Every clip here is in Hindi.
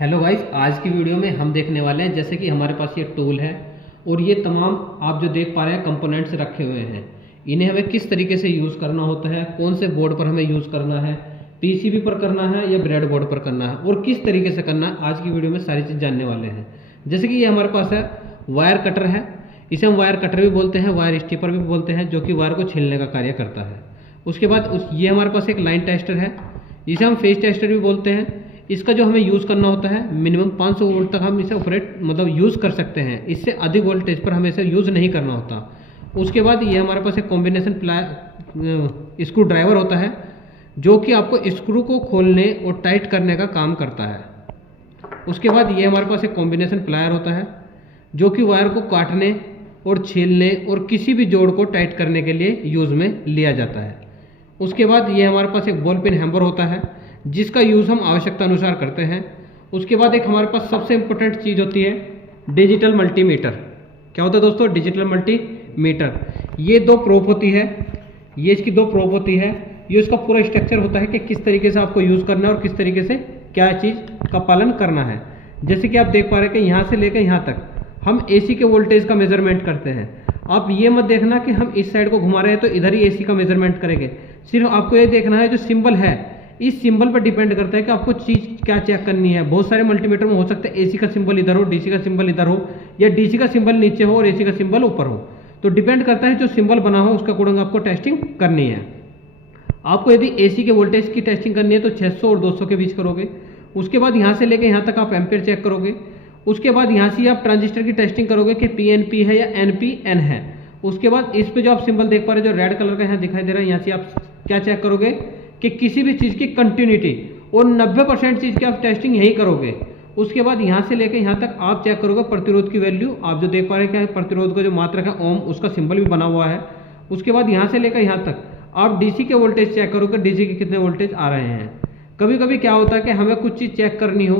हेलो गाइस, आज की वीडियो में हम देखने वाले हैं जैसे कि हमारे पास ये टूल है और ये तमाम आप जो देख पा रहे हैं कंपोनेंट्स रखे हुए हैं। इन्हें हमें किस तरीके से यूज़ करना होता है, कौन से बोर्ड पर हमें यूज़ करना है, पीसीबी पर करना है या ब्रेड बोर्ड पर करना है और किस तरीके से करना है, आज की वीडियो में सारी चीज़ जानने वाले हैं। जैसे कि ये हमारे पास है वायर कटर है, इसे हम वायर कटर भी बोलते हैं, वायर स्टीपर भी बोलते हैं, जो कि वायर को छीलने का कार्य करता है। उसके बाद ये हमारे पास एक लाइन टेस्टर है, जिसे हम फेज टेस्टर भी बोलते हैं। इसका जो हमें यूज़ करना होता है मिनिमम 500 वोल्ट तक हम इसे ऑपरेट यूज़ कर सकते हैं, इससे अधिक वोल्टेज पर हमें इसे यूज़ नहीं करना होता। उसके बाद ये हमारे पास एक कॉम्बिनेशन स्क्रू ड्राइवर होता है, जो कि आपको स्क्रू को खोलने और टाइट करने का काम करता है। उसके बाद ये हमारे पास एक कॉम्बिनेशन प्लायर होता है, जो कि वायर को काटने और छीलने और किसी भी जोड़ को टाइट करने के लिए यूज़ में लिया जाता है। उसके बाद ये हमारे पास एक बॉल पिन हैमर होता है, जिसका यूज़ हम आवश्यकता अनुसार करते हैं। उसके बाद एक हमारे पास सबसे इम्पोर्टेंट चीज़ होती है डिजिटल मल्टीमीटर। क्या होता है दोस्तों? Digital multimeter. ये दो प्रोब होती है, ये इसकी दो प्रोब होती है। ये इसका पूरा स्ट्रक्चर होता है कि किस तरीके से आपको यूज़ करना है और किस तरीके से क्या चीज़ का पालन करना है। जैसे कि आप देख पा रहे हैं कि यहाँ से लेकर यहाँ तक हम एसी के वोल्टेज का मेजरमेंट करते हैं। आप ये मत देखना कि हम इस साइड को घुमा रहे हैं तो इधर ही एसी का मेजरमेंट करेंगे। सिर्फ आपको ये देखना है जो सिंबल है, इस सिंबल पर डिपेंड करता है कि आपको चीज़ क्या चेक करनी है। बहुत सारे मल्टीमीटर में हो सकता है एसी का सिंबल इधर हो, डीसी का सिंबल इधर हो, या डीसी का सिंबल नीचे हो और एसी का सिंबल ऊपर हो। तो डिपेंड करता है जो सिंबल बना हो उसके अकॉर्डिंग आपको टेस्टिंग करनी है। आपको यदि एसी के वोल्टेज की टेस्टिंग करनी है तो 600 और 200 के बीच करोगे। उसके बाद यहाँ से लेकर यहाँ तक आप एम्पेयर चेक करोगे। उसके बाद यहाँ से आप ट्रांजिस्टर की टेस्टिंग करोगे कि पीएनपी है या एनपीएन है। उसके बाद इस पे जो आप सिंबल देख पा रहे हैं, जो रेड कलर का यहाँ दिखाई दे रहा है, यहाँ से आप क्या चेक करोगे कि किसी भी चीज़ की कंटिन्यूटी, और 90% चीज़ की आप टेस्टिंग यही करोगे। उसके बाद यहाँ से लेकर यहाँ तक आप चेक करोगे प्रतिरोध की वैल्यू। आप जो देख पा रहे हैं क्या प्रतिरोध का जो मात्रक है ओम, उसका सिंबल भी बना हुआ है। उसके बाद यहाँ से लेकर यहाँ तक आप डीसी के वोल्टेज चेक करोगे, डीसी के कितने वोल्टेज आ रहे हैं। कभी कभी क्या होता है कि हमें कुछ चीज़ चेक करनी हो,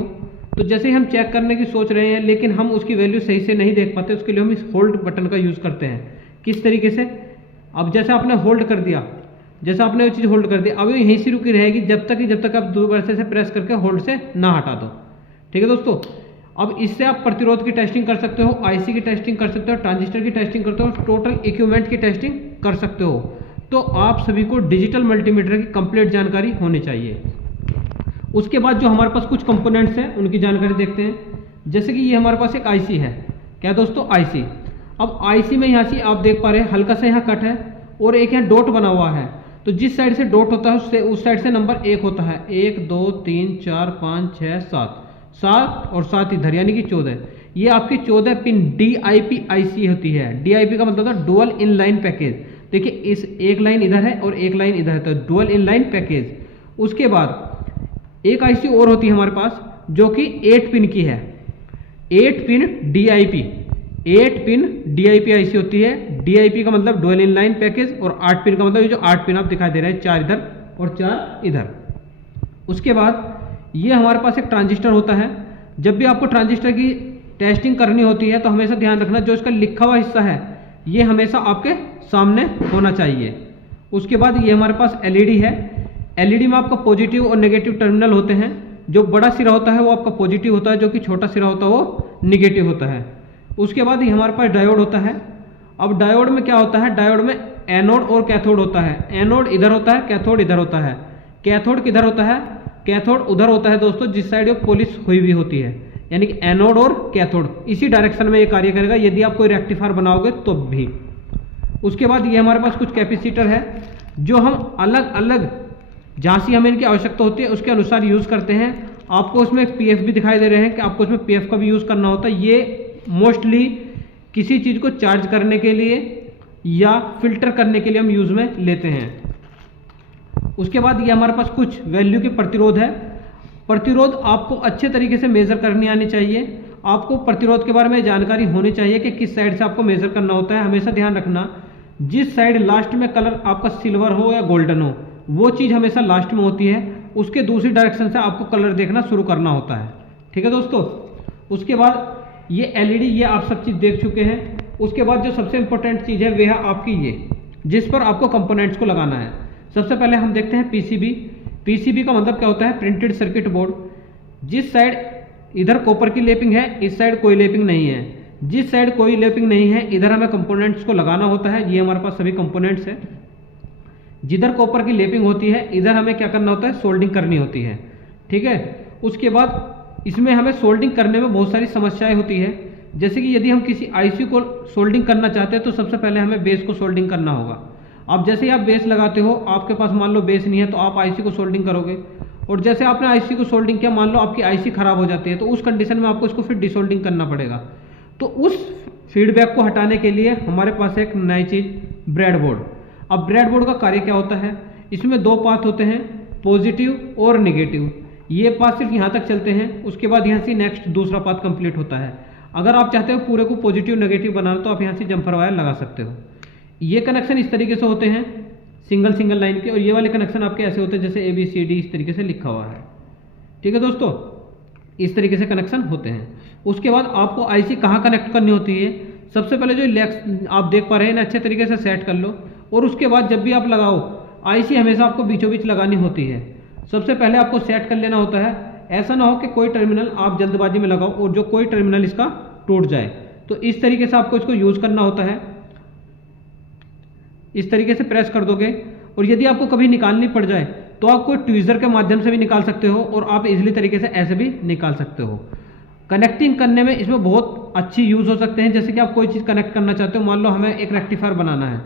तो जैसे हम चेक करने की सोच रहे हैं लेकिन हम उसकी वैल्यू सही से नहीं देख पाते, उसके लिए हम इस होल्ड बटन का यूज़ करते हैं। किस तरीके से? अब जैसे आपने होल्ड कर दिया, जैसा आपने वो चीज़ होल्ड कर दी, अब ये यहीं से रुकी रहेगी जब तक आप दोबारा से प्रेस करके होल्ड से ना हटा दो। ठीक है दोस्तों, अब इससे आप प्रतिरोध की टेस्टिंग कर सकते हो, आईसी की टेस्टिंग कर सकते हो, ट्रांजिस्टर की टेस्टिंग करते हो, टोटल इक्विपमेंट की टेस्टिंग कर सकते हो। तो आप सभी को डिजिटल मल्टीमीटर की कंप्लीट जानकारी होनी चाहिए। उसके बाद जो हमारे पास कुछ कंपोनेंट्स हैं उनकी जानकारी देखते हैं। जैसे कि ये हमारे पास एक आईसी है। क्या दोस्तों? आईसी। अब आईसी में यहाँ से आप देख पा रहे हैं हल्का सा यहाँ कट है और एक यहाँ डॉट बना हुआ है। तो जिस साइड से डॉट होता है उससे उस साइड से नंबर 1 होता है। 1 2 3 4 5 6 7 और 7 इधर, यानी कि 14। ये आपकी 14 पिन DIP आईसी होती है। DIP का मतलब है डुअल इन लाइन पैकेज। देखिए इस एक लाइन इधर है और एक लाइन इधर है, तो डुअल इन लाइन पैकेज। उसके बाद एक आईसी और होती है हमारे पास जो कि 8 पिन की है। 8 pin DIP, 8 pin DIP IC होती है। DIP का मतलब डुअल इन लाइन पैकेज, और 8 पिन का मतलब ये जो 8 पिन आप दिखाई दे रहे हैं, 4 इधर और 4 इधर। उसके बाद ये हमारे पास एक ट्रांजिस्टर होता है। जब भी आपको ट्रांजिस्टर की टेस्टिंग करनी होती है तो हमेशा ध्यान रखना जो इसका लिखा हुआ हिस्सा है ये हमेशा आपके सामने होना चाहिए। उसके बाद ये हमारे पास LED है। LED में आपका पॉजिटिव और नेगेटिव टर्मिनल होते हैं। जो बड़ा सिरा होता है वो आपका पॉजिटिव होता है, जो कि छोटा सिरा होता है वो निगेटिव होता है। उसके बाद ही हमारे पास डायोड होता है। अब डायोड में क्या होता है? डायोड में एनोड और कैथोड होता है। एनोड इधर होता है, कैथोड इधर होता है। कैथोड किधर होता है? कैथोड उधर होता है दोस्तों जिस साइड ये पॉलिश हुई हुई होती है, यानी कि एनोड और कैथोड इसी डायरेक्शन में ये कार्य करेगा यदि आप कोई रेक्टिफायर बनाओगे तो भी। उसके बाद ये हमारे पास कुछ कैपेसिटर है जो हम अलग अलग जहाँ से हमें इनकी आवश्यकता होती है उसके अनुसार यूज़ करते हैं। आपको उसमें PF भी दिखाई दे रहे हैं कि आपको उसमें PF का भी यूज़ करना होता है। ये मोस्टली किसी चीज़ को चार्ज करने के लिए या फिल्टर करने के लिए हम यूज़ में लेते हैं। उसके बाद ये हमारे पास कुछ वैल्यू के प्रतिरोध है। प्रतिरोध आपको अच्छे तरीके से मेज़र करनी आनी चाहिए। आपको प्रतिरोध के बारे में जानकारी होनी चाहिए कि किस साइड से आपको मेज़र करना होता है। हमेशा ध्यान रखना जिस साइड लास्ट में कलर आपका सिल्वर हो या गोल्डन हो वो चीज़ हमेशा लास्ट में होती है। उसके दूसरी डायरेक्शन से आपको कलर देखना शुरू करना होता है। ठीक है दोस्तों। उसके बाद ये LED, ये आप सब चीज़ देख चुके हैं। उसके बाद जो सबसे इंपॉर्टेंट चीज़ है वह है आपकी ये, जिस पर आपको कंपोनेंट्स को लगाना है। सबसे पहले हम देखते हैं PCB। PCB का मतलब क्या होता है? Printed circuit board. जिस साइड इधर कॉपर की लैपिंग है, इस साइड कोई लैपिंग नहीं है। जिस साइड कोई लैपिंग नहीं है इधर हमें कंपोनेंट्स को लगाना होता है। ये हमारे पास सभी कंपोनेंट्स है। जिधर कॉपर की लैपिंग होती है इधर हमें क्या करना होता है, सोल्डिंग करनी होती है। ठीक है, उसके बाद इसमें हमें सोल्डिंग करने में बहुत सारी समस्याएं होती है। जैसे कि यदि हम किसी आईसी को सोल्डिंग करना चाहते हैं तो सबसे पहले हमें बेस को सोल्डिंग करना होगा। अब जैसे ही आप बेस लगाते हो, आपके पास मान लो बेस नहीं है तो आप आईसी को सोल्डिंग करोगे, और जैसे आपने आईसी को सोल्डिंग किया, मान लो आपकी आईसी खराब हो जाती है, तो उस कंडीशन में आपको इसको फिर डिसोल्डिंग करना पड़ेगा। तो उस फीडबैक को हटाने के लिए हमारे पास एक नई चीज ब्रेडबोर्ड। अब ब्रेडबोर्ड का कार्य क्या होता है, इसमें दो पाथ होते हैं, पॉजिटिव और नेगेटिव। ये पाथ सिर्फ यहाँ तक चलते हैं, उसके बाद यहाँ से नेक्स्ट दूसरा पाथ कंप्लीट होता है। अगर आप चाहते हो पूरे को पॉजिटिव नेगेटिव बनाना तो आप यहाँ से जम्फर वायर लगा सकते हो। ये कनेक्शन इस तरीके से होते हैं सिंगल लाइन के, और ये वाले कनेक्शन आपके ऐसे होते हैं जैसे ABCD इस तरीके से लिखा हुआ है। ठीक है दोस्तों, इस तरीके से कनेक्शन होते हैं। उसके बाद आपको आईसी कहाँ कनेक्ट करनी होती है, सबसे पहले जो आप देख पा रहे हैं ना, अच्छे तरीके से सेट कर लो। और उसके बाद जब भी आप लगाओ, आईसी हमेशा आपको बीचों बीच लगानी होती है। सबसे पहले आपको सेट कर लेना होता है, ऐसा ना हो कि कोई टर्मिनल आप जल्दबाजी में लगाओ और जो कोई टर्मिनल इसका टूट जाए। तो इस तरीके से आपको इसको यूज करना होता है। इस तरीके से प्रेस कर दोगे, और यदि आपको कभी निकालनी पड़ जाए तो आप कोई ट्वीजर के माध्यम से भी निकाल सकते हो, और आप इजीली तरीके से ऐसे भी निकाल सकते हो। कनेक्टिंग करने में इसमें बहुत अच्छी यूज हो सकते हैं। जैसे कि आप कोई चीज़ कनेक्ट करना चाहते हो, मान लो हमें एक रेक्टिफायर बनाना है,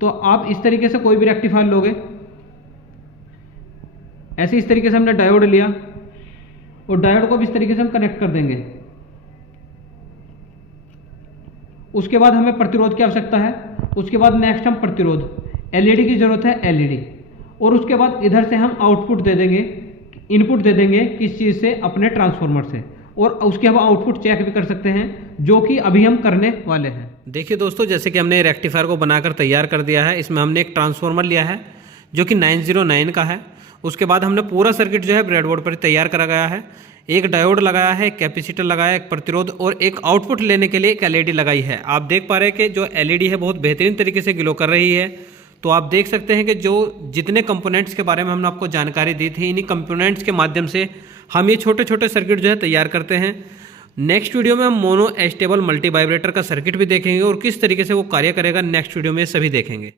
तो आप इस तरीके से कोई भी रेक्टिफायर लोगे, ऐसे इस तरीके से हमने डायोड लिया और डायोड को भी इस तरीके से हम कनेक्ट कर देंगे। उसके बाद हमें प्रतिरोध की आवश्यकता है। उसके बाद नेक्स्ट हम प्रतिरोध, एलईडी की जरूरत है, एलईडी। और उसके बाद इधर से हम आउटपुट दे देंगे, इनपुट दे देंगे किस चीज़ से, अपने ट्रांसफार्मर से, और उसके हम आउटपुट चेक भी कर सकते हैं, जो कि अभी हम करने वाले हैं। देखिए दोस्तों, जैसे कि हमने रेक्टिफायर को बनाकर तैयार कर दिया है। इसमें हमने एक ट्रांसफार्मर लिया है जो कि 909 का है। उसके बाद हमने पूरा सर्किट जो है ब्रेडबोर्ड पर तैयार करा गया है। एक डायोड लगाया है, एक कैपेसिटर लगाया, एक प्रतिरोध और एक आउटपुट लेने के लिए एक एलईडी लगाई है। आप देख पा रहे हैं कि जो एलईडी है बहुत बेहतरीन तरीके से ग्लो कर रही है। तो आप देख सकते हैं कि जो जितने कंपोनेंट्स के बारे में हमने आपको जानकारी दी थी, इन्हीं कंपोनेंट्स के माध्यम से हम ये छोटे छोटे सर्किट जो है तैयार करते हैं। नेक्स्ट वीडियो में हम मोनो एस्टेबल मल्टी वाइब्रेटर का सर्किट भी देखेंगे और किस तरीके से वो कार्य करेगा, नेक्स्ट वीडियो में सभी देखेंगे।